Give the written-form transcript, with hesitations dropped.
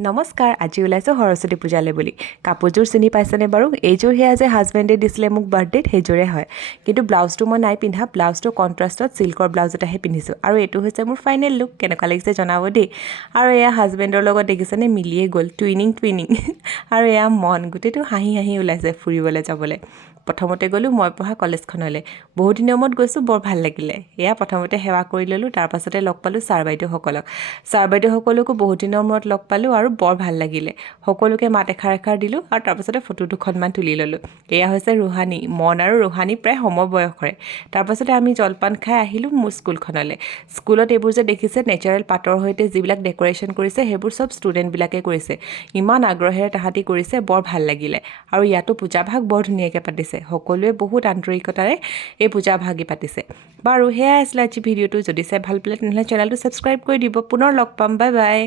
নমস্কাৰ আজি ওলাইছোঁ সৰস্বতী পূজালৈ বুলি কাপোৰযোৰ চিনি পাইছেনে বাৰু এইযোৰ সেয়া যে হাজবেণ্ডে দিছিলে মোক বাৰ্থডেত সেইযোৰে হয় কিন্তু ব্লাউজটো মই নাই পিন্ধা ব্লাউজটো কণ্ট্ৰাষ্টত চিল্কৰ ব্লাউজ এটাহে পিন্ধিছোঁ আৰু এইটো হৈছে মোৰ ফাইনেল লুক কেনেকুৱা লাগিছে জনাব দেই আৰু এয়া হাজবেণ্ডৰ লগত দেখিছেনে মিলিয়ে গ'ল টুইনিং আৰু এয়া মন গোটেইটো হাঁহি হাঁহি ওলাইছে ফুৰিবলৈ যাবলৈ প্ৰথমতে গ'লোঁ মই পঢ়া কলেজখনলৈ বহুত দিনৰ মূৰত গৈছোঁ বৰ ভাল লাগিলে এয়া প্ৰথমতে সেৱা কৰি ল'লোঁ তাৰপাছতে লগ পালোঁ ছাৰ বাইদেউসকলকো বহুত দিনৰ মূৰত লগ পালোঁ আৰু বৰ ভাল লাগিলে সকলোকে মাত এষাৰ দিলোঁ আৰু তাৰপাছতে ফটো দুখনমান তুলি ল'লোঁ এয়া হৈছে ৰুহানী মন আৰু ৰুহানী প্ৰায় সমবয়সৰে তাৰপাছতে আমি জলপান খাই আহিলোঁ মোৰ স্কুলখনলৈ স্কুলত এইবোৰ যে দেখিছে নেচাৰেল পাতৰ সৈতে যিবিলাক ডেক'ৰেশ্যন কৰিছে সেইবোৰ চব ষ্টুডেণ্টবিলাকে কৰিছে ইমান আগ্ৰহেৰে তাহাঁতি কৰিছে বৰ ভাল লাগিলে আৰু ইয়াতো পূজাভাগ বৰ ধুনীয়াকৈ পাতিছে সকলোৱে বহুত আন্তৰিকতাৰে এই পূজাভাগি পাতিছে বাৰু সেয়াই আছিলে আজি ভিডিঅ'টো যদি চাই ভাল পালে তেনেহ'লে চেনেলটো ছাবস্ক্ৰাইব কৰি দিব পুনৰ লগ পাম বাই বাই